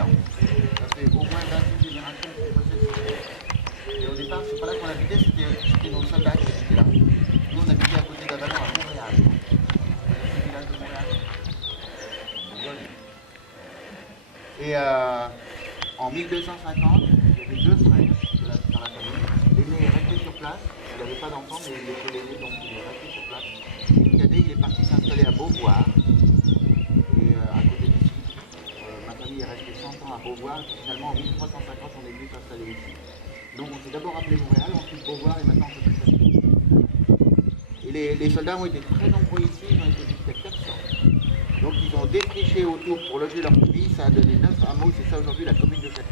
bilan. Ça fait au moins 28 générations qu'on possède ce château. Et au départ, c'est pas là qu'on habitait, c'était nos soldats qui habitaient là. Nous, on habitait à côté d'Avallon, à Montréal. Le village de Montréal. Et en 1250, il y avait deux frères dans la famille. L'aîné est resté sur place. Il n'avait pas d'enfant, mais il était l'aîné, donc il est resté sur place. Et le cadet, il est parti s'installer à Beauvoir, et à côté d'ici. Ma famille est restée 100 ans à Beauvoir, et finalement en 1350, on est venu s'installer ici. Donc on s'est d'abord appelé Montréal, ensuite Beauvoir, et maintenant on s'appelle Château. Et les soldats ont été très nombreux ici, ils ont été jusqu'à 400. Donc ils ont défriché autour pour loger leur famille, ça a donné 9 hameaux, c'est ça aujourd'hui la commune de Château.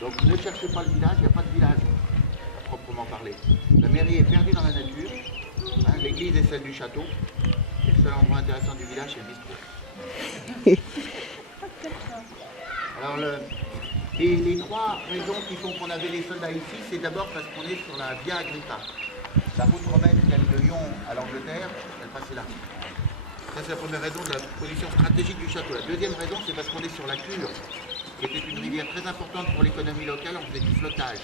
Donc ne cherchez pas le village, il n'y a pas de village, à proprement parler. La mairie est perdue dans la nature, hein, l'église est celle du château, et le seul endroit intéressant du village c'est le bistrot. Alors les trois raisons qui font qu'on avait les soldats ici, c'est d'abord parce qu'on est sur la Via Agrippa. La route romaine qui allait de Lyon à l'Angleterre, elle passait là. Ça, c'est la première raison de la position stratégique du château. La deuxième raison, c'est parce qu'on est sur la Cure, qui était une rivière très importante pour l'économie locale. On faisait du flottage.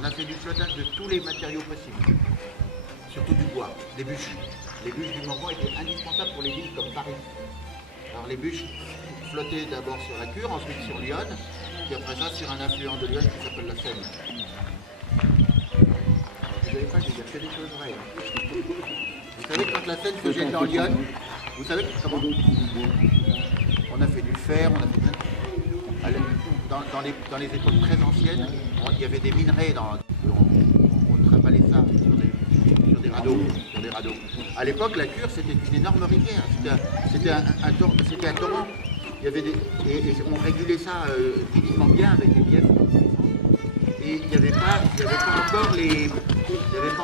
On a fait du flottage de tous les matériaux possibles, surtout du bois, des bûches. Les bûches du Morvan étaient indispensables pour les villes comme Paris. Alors les bûches flottaient d'abord sur la Cure, ensuite sur Lyon, puis après ça sur un affluent de Lyon qui s'appelle la Seine. Vous savez pas, je vais dire que des choses vraies. Vous savez, quand la Seine se jette dans Lyon, vous savez comment? On a fait du fer, on a fait plein de... Dans les époques très anciennes, il y avait des minerais, on travaillait ça sur des radeaux. À l'époque, la Cure, c'était une énorme rivière, c'était un torrent. Il y avait et on régulait ça divinement bien avec des lièvres. Et il n'y avait pas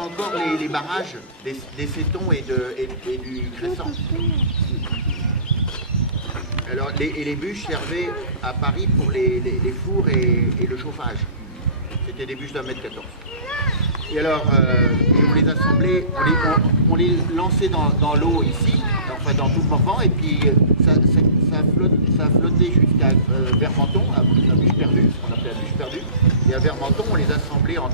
encore les barrages des Sétons et du Crescent. Alors, les bûches servaient à Paris pour les fours et le chauffage. C'était des bûches d'1,14 m. Et alors, on les assemblait, on les lançait dans l'eau ici, enfin dans tout le Morvan, et puis ça flottait jusqu'à Vermenton, à Bûche Perdue, ce qu'on appelait la Bûche Perdue. Et à Vermenton, on les assemblait en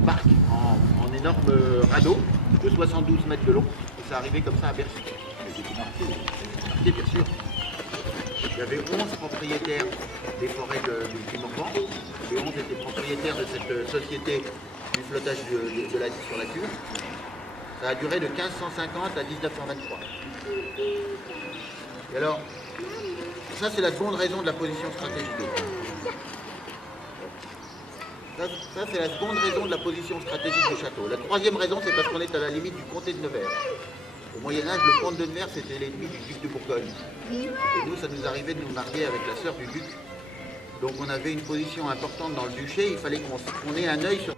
barque, en énorme radeau de 72 mètres de long, et ça arrivait comme ça à Bercy. C'était marqué, bien sûr. Il y avait 11 propriétaires des forêts du Morvan, et 11 étaient propriétaires de cette société du flottage sur la Cure. Ça a duré de 1550 à 1923. Et alors, ça c'est la seconde raison de la position stratégique. Ça c'est la seconde raison de la position stratégique du château. La troisième raison, c'est parce qu'on est à la limite du comté de Nevers. Au Moyen-Âge, le comte de Nevers, c'était l'ennemi du duc de Bourgogne. Et nous, ça nous arrivait de nous marier avec la sœur du duc. Donc on avait une position importante dans le duché, il fallait qu'on ait un œil sur...